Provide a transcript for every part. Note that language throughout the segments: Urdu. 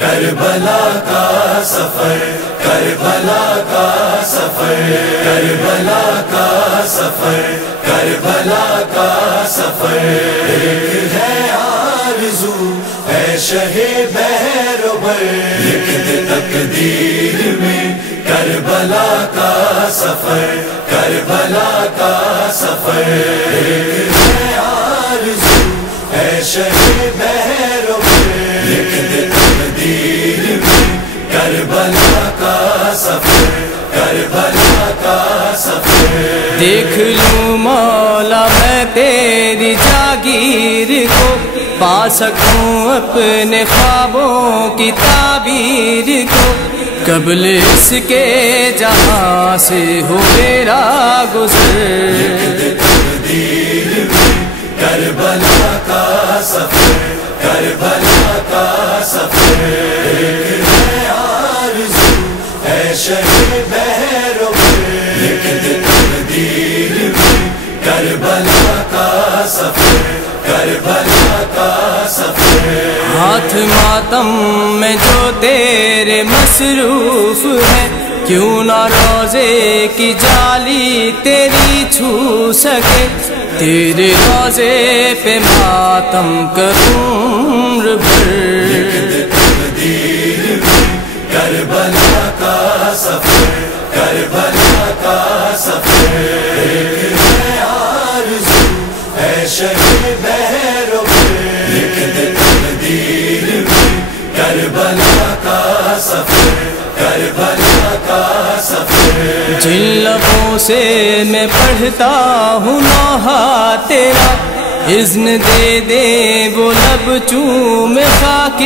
کربلا کا سفر، کربلا کا سفر، کربلا کا سفر، کربلا کا سفر، ایک ہے آرزو اے شہ بحر و بر، لکھ دے تقدیر میں کربلا کا سفر، کربلا کا سفر، ایک ہے آرزو اے شہ بحر و بر، لکھ دے تقدیر میں کربلا کا سفر، کربلا کا سفر۔ دیکھ لوں مولا میں تیری جاگیر کو، پا سکوں اپنے خوابوں کی تعبیر کو، قبل اس کے جہاں سے ہو میرا گزر، تقدیر میں کربلا کا سفر، کربلا کا سفر، ایک ہے آرزو اے شہ بحر و بر، لکھ دے تقدیر میں کربلا کا سفر، کربلا کا سفر۔ ہاتھ ماتم میں جو تیرے مصروف ہے، کیوں نہ روزے کی جالی تیری چھو سکے، تیرے روزے پہ ماتم کروں عمر بھر، تقدیر میں کربلا کا سفر، کربلا کا سفر، ایک ہے آرزو اے شہ بحر و بر، لکھ دے تقدیر میں کربلا کا سفر، کربلا کا سفر۔ جن لبوں سے میں پڑھتا ہوں نوحہ تیرا، اذن دے دے وہ لب چوم خاک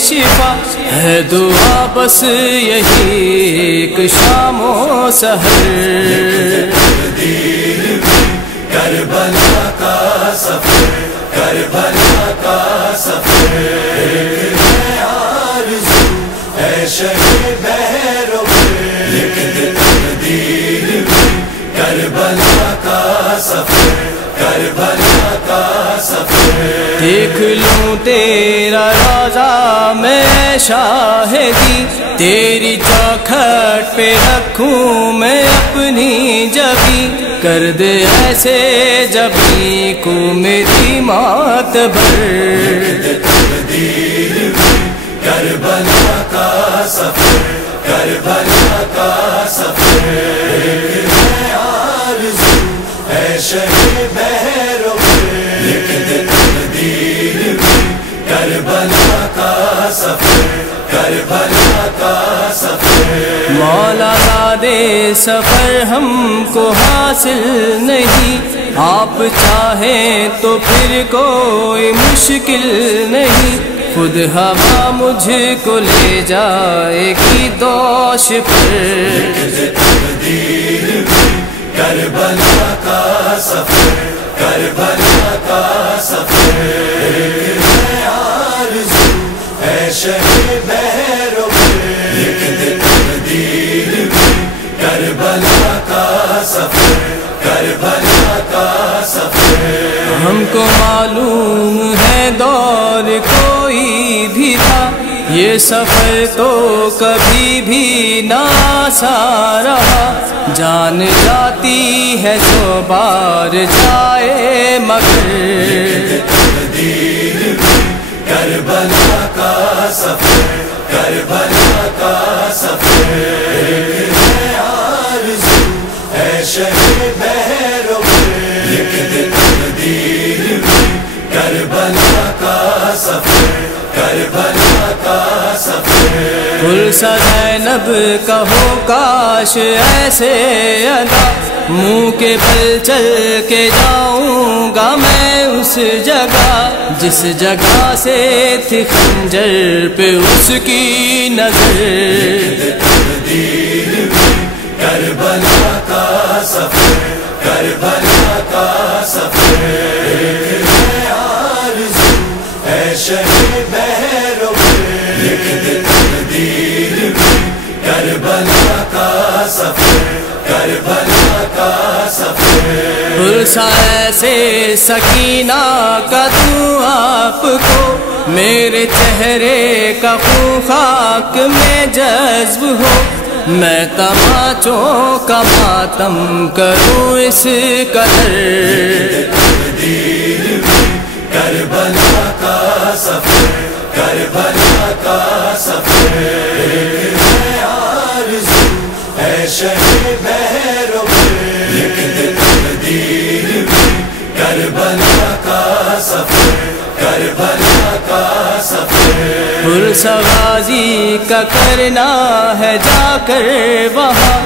شفا، ہے دعا بس یہی ایک شام و سحر، تقدیر میں کربلا کا سفر، کربلا کا سفر، ایک ہے آرزو اے شہ بحر و بر، لکھ دے تقدیر میں کربلا کا سفر، کربلا کا سفر۔ دیکھ لوں تیرا روضہ میں شاہدی، تیری چوکھٹ پہ رکھوں میں اپنی جبی، کر دے ایسے جبی کو میری موت بھر، تقدیر میں کربلا کا سفر، کربلا کا سفر، ایک ہے آرزو اے شہ بحر و بر، لکھ دے تقدیر میں کربلا کا سفر، کربلا کا سفر۔ مولا زادے سفر ہم کو حاصل نہیں، آپ چاہیں تو پھر کوئی مشکل نہیں، خود ہوا مجھ کو لے جائے گی دوش پر، تقدیر میں کربلا کا سفر، کربلا کا سفر، ایک ہے آرزو اے شہ بحر و بر، لکھ دے تقدیر میں کربلا کا سفر، کربلا کا سفر۔ ہم کو معلوم ہے دور کوئی بھی تھا، یہ سفر تو کبھی بھی نہ آسان رہا، جان جاتی ہے تو بار جائے مگر، تقدیر میں کربلا کا سفر، کربلا کا سفر، ایک ہے آرزو اے شہ بحر و بر، لکھ دے تقدیر میں کربلا کا سفر، کربلا کا سفر۔ پرسا زینب کہو کاش ایسے ادا، منہ کے بل چل کے جاؤں گا میں اس جگہ، جس جگہ سے تھی خنجر پہ اس کی نظر، تقدیر میں کربلا کا سفر، کربلا کا سفر، ایک ہے آرزو اے شہ بحر و بر، لکھ دے تقدیر میں کربلا کا سفر، کربلا کا سفر۔ پرسا ایسے سکینہ کا دوں آپ کو، میرے چہرے کا خون خاک میں جذب ہو، میں تماچوں کا ماتم کروں اس قدر۔ کربلا کا سفر، کربلا کا سفر، ہے آرزو ہے شہ بہرو، لکھ دے تقدیر میں کربلا کا سفر، کربلا کا سفر۔ پرسہ غازی کا کرنا ہے جا کر وہاں،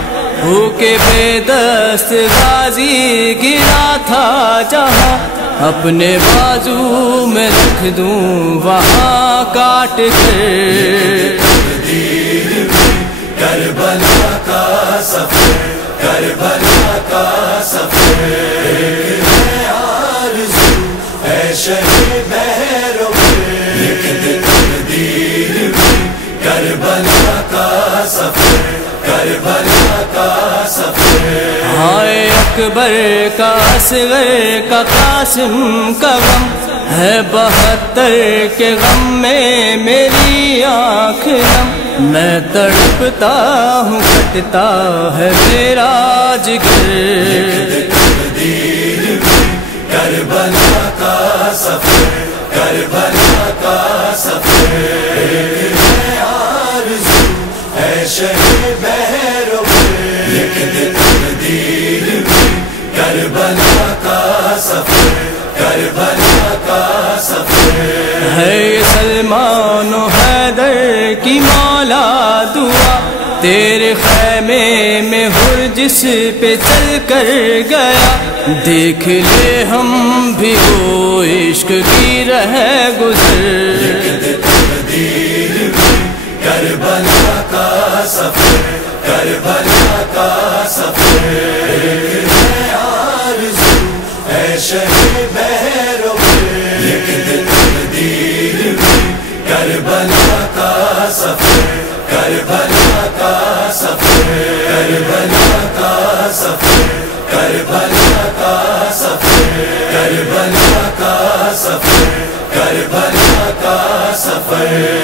ہو کے بے دست غازی گرا تھا جہاں، اپنے بازو میں رکھ دوں وہاں کاٹ کر۔ تقدیر میں کربلا کا سفر، کربلا کا سفر، ہے آرزو ہے شہ بہرو، لکھ دے تقدیر میں کربلا کا سفر، کربلا کا سفر۔ ہائے اکبر کا اصغر کا قاسم کا غم ہے 72 کے غم میں میری آنکھ نم، میں تڑپتا ہوں کٹتا ہے میرا جگر۔ تقدیر میں کربلا کا سفر، کربلا کا سفر، ہے آرزو ہے شہ بہرو، لکھ دے تقدیر میں کربلا کا سفر، کربلا کا سفر۔ ہے سلمان و حیدر کی مولا دعا، تیرے خیمے میں ہر جس پہ چل کر گیا، دیکھ لے ہم بھی وہ عشق کی رہ گزر۔ تقدیر میں کربلا کا سفر، کربلا کا سفر، ہے آرزو ہے شہ بہرو، لکھ دے تقدیر میں کربلا کا سفر، کربلا کا سفر، کربلا کا سفر، کربلا کا سفر، کربلا کا سفر، کربلا کا سفر۔